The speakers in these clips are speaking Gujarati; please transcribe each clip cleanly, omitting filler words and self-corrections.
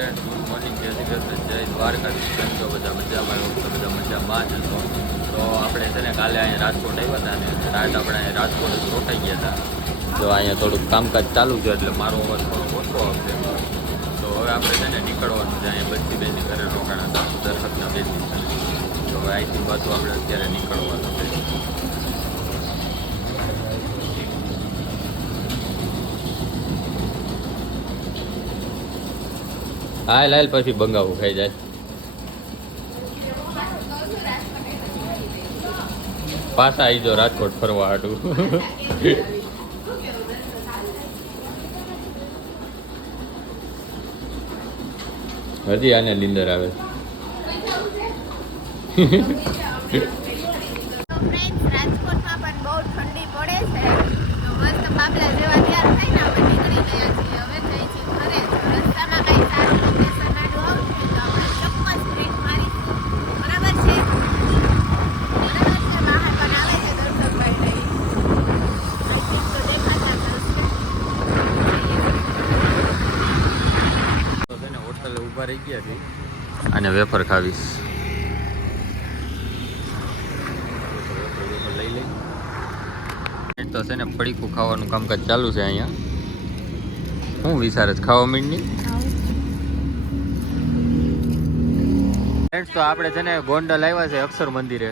ફ્રેન્ડ ગુડ મોર્નિંગ, જય શ્રી કૃષ્ણ, જય દ્વારકાધીશ. કેમ છો બધા? મજામાં એવું તો બધા મજામાં જ હતો. તો આપણે છે ને કાલે અહીંયા રાજકોટ આવ્યા હતા ને રાત આપણે અહીંયા રાજકોટ જ રોકાઈ ગયા હતા. તો અહીંયા થોડુંક કામકાજ ચાલુ છે એટલે મારો અવાજ થોડો ઓછો આવશે. તો હવે આપણે છે ને નીકળવાનું છે. અહીંયા બધી બેની ઘરે રોકાણા હતા દરખતના બેની. તો હવે અહીંથી પાછું આપણે અત્યારે નીકળવાનું છે. હા લાલ પછી બંગાવું ખાઈ જાય. પાછા આવી જો રાજકોટ ફરવા હાટું. હજી આને લીંદર આવે. રાજકોટમાં પણ બહુ ઠંડી પડે છે. તો મસ્ત બાબલા જેવા તૈયાર થઈને આપણે નીકળી ગયા છીએ. હવે જઈ છીએ ઘરે. રસ્તામાં કઈ સારું લોકેશન આડું આવશે તો આપણે ચોક્કસ ટ્રીટ મારીશું. બરાબર છે? બહાર પણ આવે છે દર્શકભાઈ નહીં. આઈ થિંક તો દેખાતા કરશે. તો છે ને હોટલે ઊભા રહી ગયા છે અને વેફર ખાવીશ. લઈ લઈ તો છે ને પડીકું ખાવાનું કામકાજ ચાલુ છે અહીંયા. હું વિચાર જ ખાવા માંડની. ફ્રેન્ડ્સ તો આપણે છે ને ગોંડલ આવ્યા છે અક્ષર મંદિરે,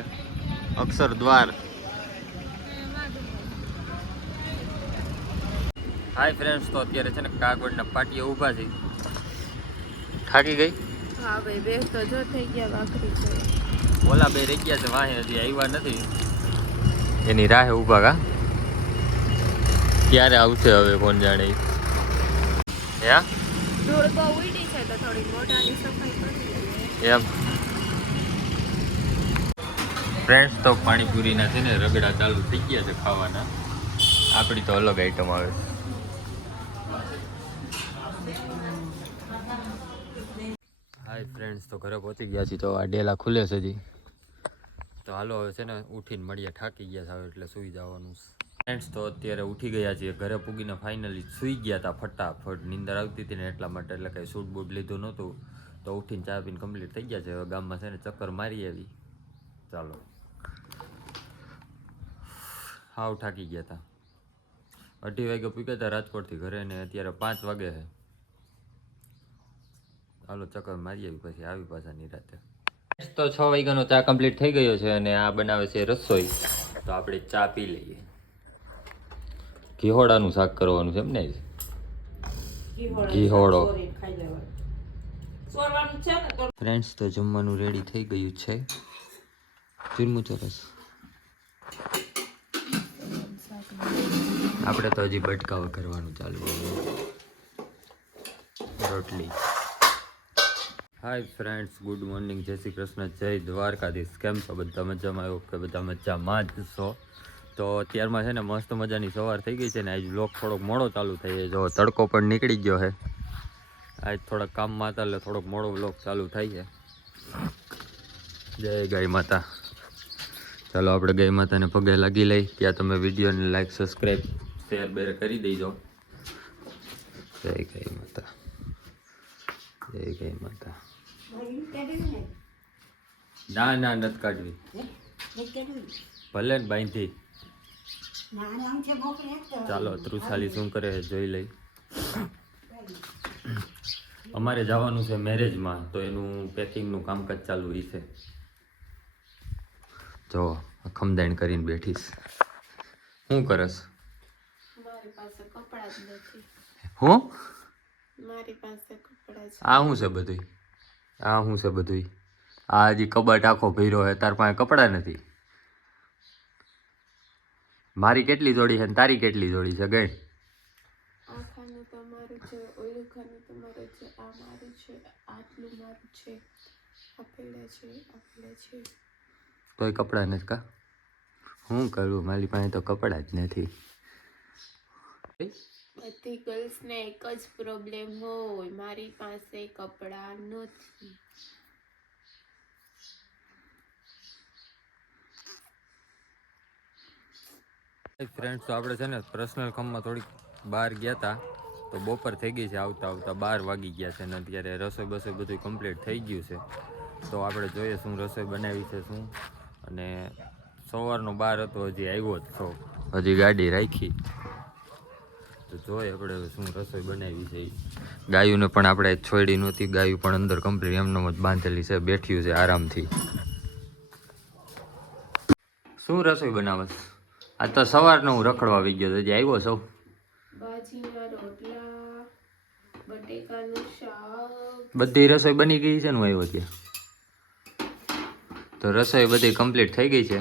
અક્ષર દ્વાર. હાય ફ્રેન્ડ્સ, તો અત્યારે છે ને કાગળના પાટીએ ઊભા છે. થાકી ગઈ? હા ભાઈ, બે તો જો થઈ ગયા વાકરી છે. ઓલા બે રહી ગયા છે વાહે, હજી આવ્યા નથી. એની રાહે ઊભા કા. ક્યારે આવશે હવે કોણ જાણે. હે ધૂળ બહુ ઉડી છે તો થોડી મોઢાની સફાઈ કરી લઈએ. એમ ફ્રેન્ડ્સ તો પાણીપુરીના છે ને રગડા ચાલુ થઈ ગયા છે ખાવાના. આપણી તો અલગ આઈટમ આવે છે. હાય ફ્રેન્ડ્સ, તો ઘરે પહોંચી ગયા છીએ. તો આ ડેલા ખુલે છે હજી. તો હાલો હવે છે ને ઉઠીને મળીએ. થાકી ગયા છે હવે એટલે સૂઈ જવાનું. ફ્રેન્ડ્સ તો અત્યારે ઉઠી ગયા છીએ. ઘરે પૂગીને ફાઇનલી સૂઈ ગયા હતા ફટાફટ. નીંદર આવતી હતી ને એટલા માટે, એટલે કંઈ શૂટ બૂટ લીધું નહોતું. તો ઉઠીને ચા પીને કમ્પ્લીટ થઈ ગયા છે. હવે ગામમાં છે ને ચક્કર મારી આવી. ચાલો. હાવ થાકી ગયા હતા. 2:30 વાગે પૂગ્યા હતા રાજકોટથી ઘરે ને અત્યારે 5 વાગે છે. હાલો ચક્કર મારી આવી પછી આવી પાછા નિરાતે. તો 6 વાગ્યાનો ચા કમ્પ્લીટ થઈ ગયો છે અને આ બનાવે છે રસોઈ. તો આપણે ચા પી લઈએ. ઘીહોડાનું શાક કરવાનું છે એમ ને? ઘીહોડો. ફ્રેન્ડ્સ તો જમવાનું રેડી થઈ ગયું છે. ચીરમું ચોરસ. આપણે તો હજી બટકાવા કરવાનું ચાલુ. રોટલી. હાય ફ્રેન્ડ્સ, ગુડ મોર્નિંગ, જય શ્રી કૃષ્ણ, જય દ્વારકાધીશ. કેમ છો બધા? મજામાં? આવ્યો કે બધા મજામાં જ છો? તો અત્યારમાં છે ને મસ્ત મજાની સવાર થઈ ગઈ છે ને આજ વ્લોગ થોડોક મોડો ચાલુ થઈ જાય. જો તડકો પણ નીકળી ગયો છે. આજ થોડાક કામમાં હતા એટલે થોડોક મોડો વ્લોગ ચાલુ થાય છે. જય ગાય માતા. ચાલો આપણે ગાય માતાને પગે લાગી લઈ. ત્યાં તમે વિડીયોને લાઈક, સબસ્ક્રાઈબ, શેર બેર કરી દેજો. જય ગાય માતા, જય ગાય માતા. ના ના નથી કાઢવી. ભલે ને બાંધી. ચાલો ત્રુસાલી શું કરે છે જોઈ લઈ. અમારે જવાનું છે મેરેજમાં, તો એનું પેકિંગનું કામકાજ ચાલુ છે. જો ખમદાણ કરીને બેઠીશ. શું કરસ? મારી પાસે કપડાં જ નથી. હું મારી પાસે કપડાં છે. આ શું છે બધું? આ શું છે બધું? આ હજી કબાટ આખો ભર્યો છે. તાર પાસે કપડાં નથી? મારી કેટલી જોડી છે ને તારી કેટલી જોડી છે? ગઈ. આ ખાનું તમારું છે, ઓલું ખાનું તમારું છે, આ મારું છે, આટલું મારું છે, આપેલા છે, આપેલા છે. તોય કપડાં નથી કા? શું કરું? મારી પાસે તો કપડાં જ નથી. બધી ગર્લ્સને એક જ પ્રોબ્લેમ હોય, મારી પાસે કપડાં નથી. ફ્રેન્ડ્સ તો આપણે છે ને પર્સનલ કામમાં થોડીક બહાર ગયા હતા તો બપોર થઈ ગઈ છે, આવતા આવતા 12 વાગી ગયા છે, અને અત્યારે રસોઈ બસોઈ બધું કમ્પ્લીટ થઈ ગયું છે. તો આપણે જોઈએ શું રસોઈ બનાવી છે શું. અને સવારનો 12 હતો, હજી આવ્યો જ છો, હજી ગાડી રાખી. તો જોઈએ આપણે હવે શું રસોઈ બનાવી છે. ગાયોને પણ આપણે છોડી નહોતી, ગાયું પણ અંદર કમ્પ્લીટ એમનો જ બાંધેલી છે, બેઠ્યું છે આરામથી. શું રસોઈ બનાવસ? આ તો સવારનો હું રખડવા આવી ગયો, હજી આવ્યો સૌ. બાજીના રોટલા, બટેકાનું શાક, બધી રસોઈ બની ગઈ છે ને? હું આવ્યો ત્યાં તો રસોઈ બધી કમ્પ્લીટ થઈ ગઈ છે.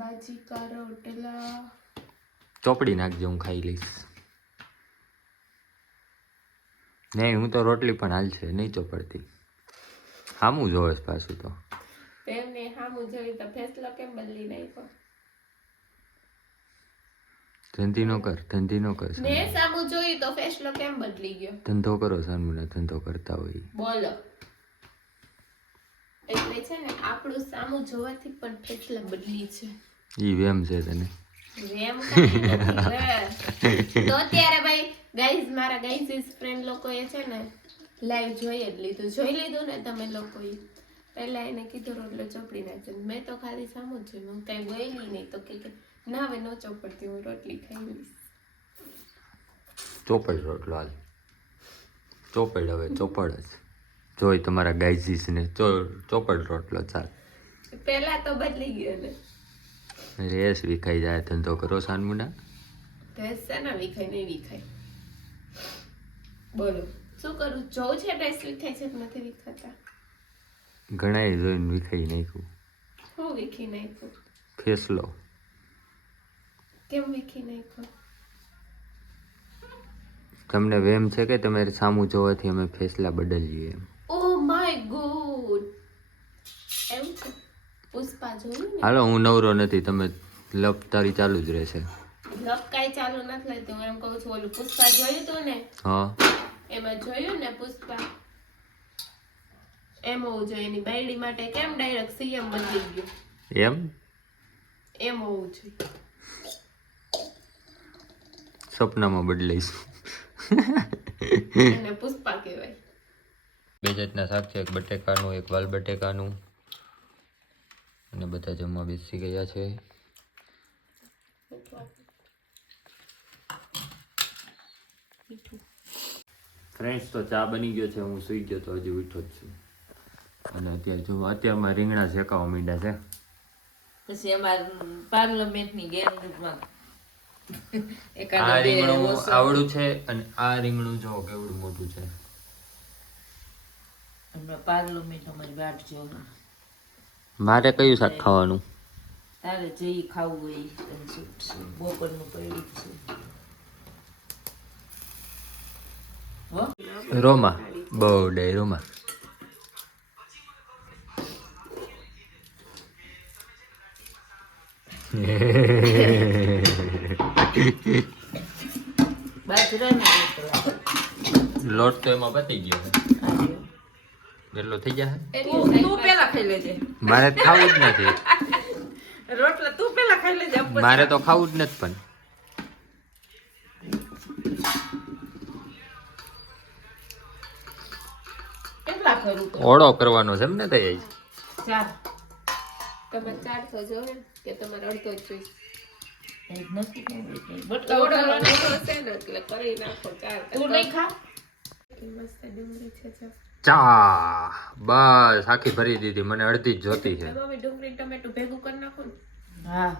બાજી કા રોટલા. ચોપડી નાખજો, હું ખાઈ લઈશ. નહીં, હું તો રોટલી પણ હાલ છે, નહીં ચોપડતી. હામું જોવે પાછું તો. તેમને હામું જોયું તો ફેસલો કેમ બદલી નાખ્યો? ધંધી નો કર, ધંધી નો કર. મેં સામું જોયું તો ફેસલો કેમ બદલી ગયો? ધંધો કરો, સામુના ધંધો કરતા હોય. બોલો. એટલે છે ને આપણું સામું જોવાથી પણ ફેસલા બદલી છે. ઈ વેમ છે તને. વેમ કાંઈ નથી. તો અત્યારે ભાઈ ગાઈઝ, મારા ગાઈઝ ફ્રેન્ડ લોકોએ છે ને લાઈવ જોઈ જ લીધું. જોઈ લીધું ને તમે લોકોએ? પહેલા એને કીધું રોટલો ચોપડી નાખજો. મેં તો ખાલી સામું જ જોયું, હું કાંઈ બોલી નહીં. તો કે ના, હવે ન ચોપડતી, હું રોટલી ખાઈ લઈશ. ચોપડ રોટલો હાલ, ચોપડ હવે ચોપડ જ જોઈ તમારા ગાઈઝીસ ને. ચોપડ રોટલો ચાલ. પહેલા તો બદલી ગયો ને. રેસ વિખાઈ જાય, ધંધો કરો સાનમુના. ડ્રેસ છે ને વિખાય નહીં વિખાય? બોલો શું કરું? જોઉં છે ડ્રેસ વિખાય છે કે નથી વિખાતા? ઘણાએ જોઈને વિખાઈ નાખ્યું. હું વિખી નાખ્યું? ફેસલો. કેમ વિખી નાખ્યો? તમને વેમ છે કે તમારે સામું જોવાથી અમે ફેસલા બદલીએ એમ? ઓ માય ગોડ, એવું છે? પુષ્પા જોયું ને? હાલો, હું નવરો નથી, તમે લપ તારી ચાલુ જ રહેશે. લપ કાંઈ ચાલુ નથી લેતી, હું એમ કહું છું. ઓલું પુષ્પા જોયું તું ને? હા, એમાં જોયું ને પુષ્પા? એમ હોવું જોઈએ. એની બાયડી માટે કેમ ડાયરેક્ટ સીએમ બદલી ગયો? એમ એમ હોવું જોઈએ. સપનામાં બદલાઈશ. એને પુષ્પા કહેવાય. બે જાતના શાક છે, એક બટેકાનું, એક વાલ બટેકાનું. અને બધા જમવા બેસી ગયા છે. ફ્રેન્ડ્સ, તો ચા બની ગયો છે, હું સૂઈ ગયો તો હજી ઉઠો જ છું. અને અત્યારે જો અત્યારમાં રીંગણા શેકાવા માંડ્યા છે. પછી અમાર પાર્લામેન્ટની ગેરંટીમાં આ રીંગણું આવડું છે અને આ રીંગણું જો કેવડું મોટું છે. પાર્લામેન્ટ અમારી વાટ જો. મારે કયું શાક ખાવાનું? તારે જે ખાવું હોય બપોરનું પડ્યું છે. રોમા બહુ ડે રોમા. લોટ તો એમાં પતી ગયો. કેટલો થઈ જાય? તું પેલા ખાઈ લેજે. મારે ખાવું જ નથી. રોટલા તું પેલા ખાઈ લેજે. મારે તો ખાવું જ નથી. પણ કેટલા કરું તો? ઓળો કરવાનો છે એમ ને? થઈ ચાર. તમે 400 જોવે કે તમારે અડધો જ જોઈશે? એક નથી ખાવું. બટકા ઉડાડવાનો હશે ને એટલે કરી નાખો 4. તું નહીં ખા? મસ્ત ડુંગળી છે જો. ચા બસ આખી ભરી દીધી. મને અડધી જ જોતી છે. મમ્મી ડુંગળી ટમેટું ભેગું કરી નાખો ને. હા,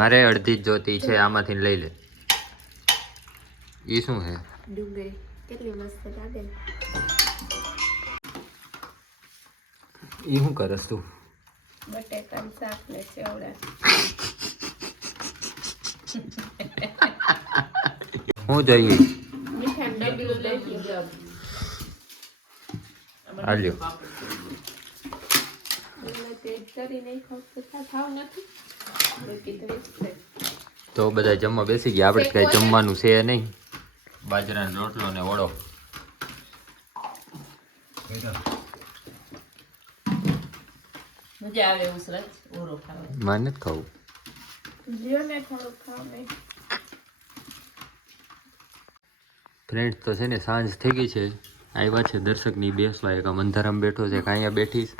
મારે અડધી જ જોતી છે. આમાંથી લઈ લે. ઈ શું છે? ડુંગળી કેટલી મસ્ત લાગે. ઈ શું કરસ તું? બટેકાનું શાક ને ચેવડા. હું જોઈએ મીઠા ડબલું લઈ લો. હાલ્યો. તેજ કરી નહીં ખાવ ખાવ નથી. તો બધા જમવા બેસી ગયા. આપણે કઈ જમવાનું છે નહીં. બાજરાનો રોટલો ને ઓળો. મજા આવે એવું સરસ ઓરો ખાવા. મારે નથી ખાવું. લ્યો ને થોડું ખાવ નહીં. ફ્રેન્ડ્સ તો છે ને સાંજ થઈ ગઈ છે, આવ્યા છે દર્શકની બેસવા, એક આમ અંધારામાં બેઠો છે, એક અહીંયા બેઠીશ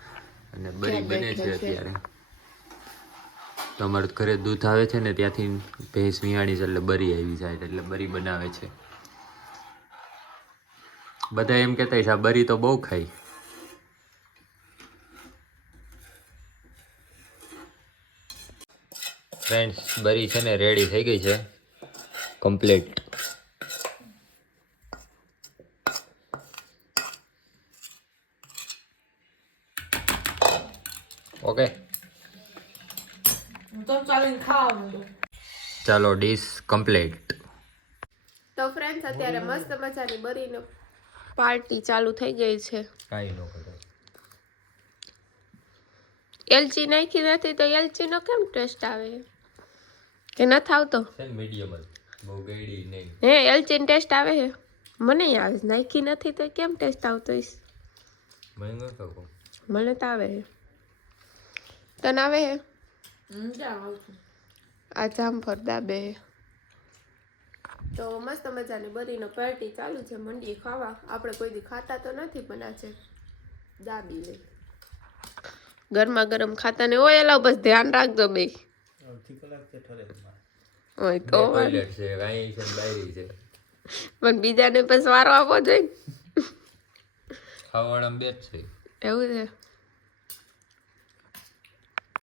અને બરી બને છે અત્યારે. તો અમારે ઘરે દૂધ આવે છે ને ત્યાંથી ભેંસ વિયાણી છે એટલે બરી આવી જાય એટલે બરી બનાવે છે. બધા એમ કહેતા છે આ બરી તો બહુ ખાઈ. ફ્રેન્ડ્સ બરી છે ને રેડી થઈ ગઈ છે કમ્પ્લીટ. ઓકે ચાલો ડીશ કમ્પ્લીટ. તો ફ્રેન્ડ્સ અત્યારે મસ્ત મજાની બરીનો પાર્ટી ચાલુ થઈ ગઈ છે. કાંઈ ન કરે. એલચી નાખી નથી તો એલચીનો કેમ ટેસ્ટ આવે કે નથી આવતો? મીડિયમ જ, બહુ ગળી નહીં. હે એલચીનો ટેસ્ટ આવે છે? મને આવે છે. નાખી નથી તો કેમ ટેસ્ટ આવતો હશે? મને ન કહું. મને તો આવે છે. તને આવે છે? આ જામફળ દાબે. તો મસ્ત મજાની બરીનો પાર્ટી ચાલુ છે, મંડીએ ખાવા. આપણે કોઈ દી ખાતા તો નથી પણ આજે દાબી લે. ગરમા ગરમ ખાતા ને હોય એલા બસ ધ્યાન રાખજો બે. ઓય તો ટોયલેટ છે, કાંઈ છે, બાયરી છે. પણ બીજાને પછી વારો આપવો જોઈએ. ખાવાવાળામાં બે જ છે. એવું છે.